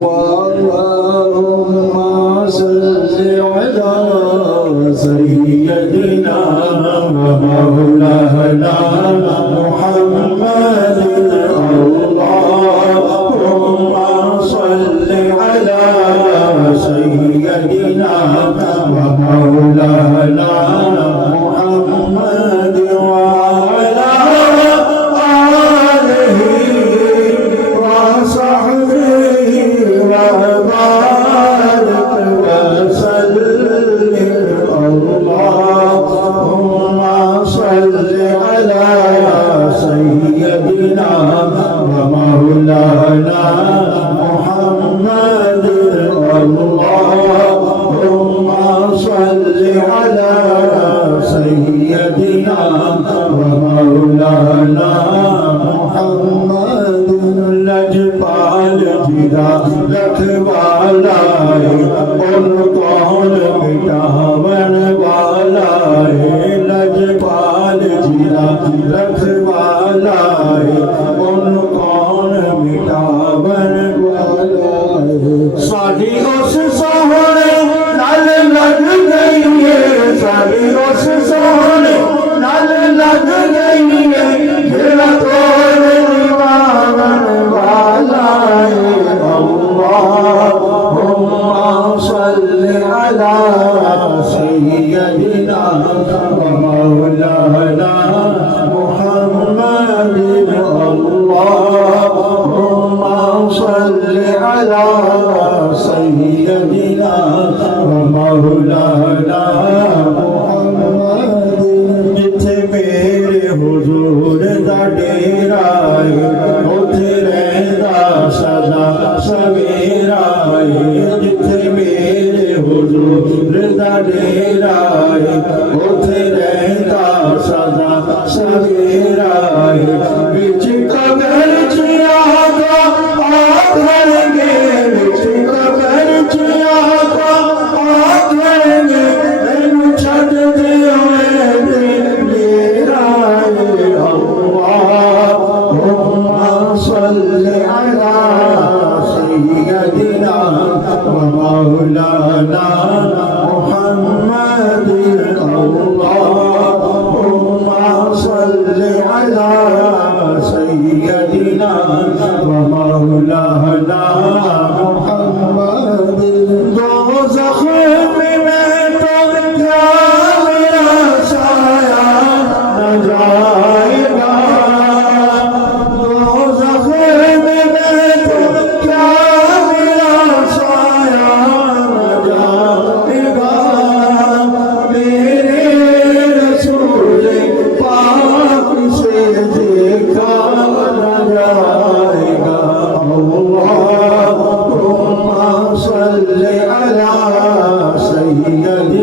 اللهم صل على سيدنا ومولانا محمد اللهم صل على سيدنا ومولانا محمد وعلى آله وصحبه وبارك وسلم اللهم صل على سيدنا ومولانا محمد اللهم صل على سيدنا ومولانا محمد लजपाल जिदा रखवाला है कौन मिटावन वाला है लजपाल जिदा रखवाला है कौन मिटावन वाला है साड़ी उस सोहने नाल लग गई है साड़ी उस सोहने नाल लग गई है मेरा तोड़ दीवान वाला है अल्लाहुम्मा सल्ली अला सय्यदिना व मौलाना मुहम्मद अल्लाहुम्मा सल्ली अला सय्यदिना व मौलाना मुहम्मद जिथे मेरे हुजूर दा डेरा है उथे रहंदा सदा सवेरा है जिथे मेरे हुजूर दा डेरा है उथे रहंदा सदा सवेरा है विच कबर च आका आखणगे विच कबर च आका आखणगे मैनू छड्ड दे ومولانا محمد اللهم صل على سيدنا ومولانا محمد دوزخ में तो क्या मेरा साया न जाएगा दोज़ख में तो क्या मेरा साया न जाएगा मेरे रसूल पाक से देखा न जाएगा अल्लाहुम्मा सल्ली अला सय्यदिना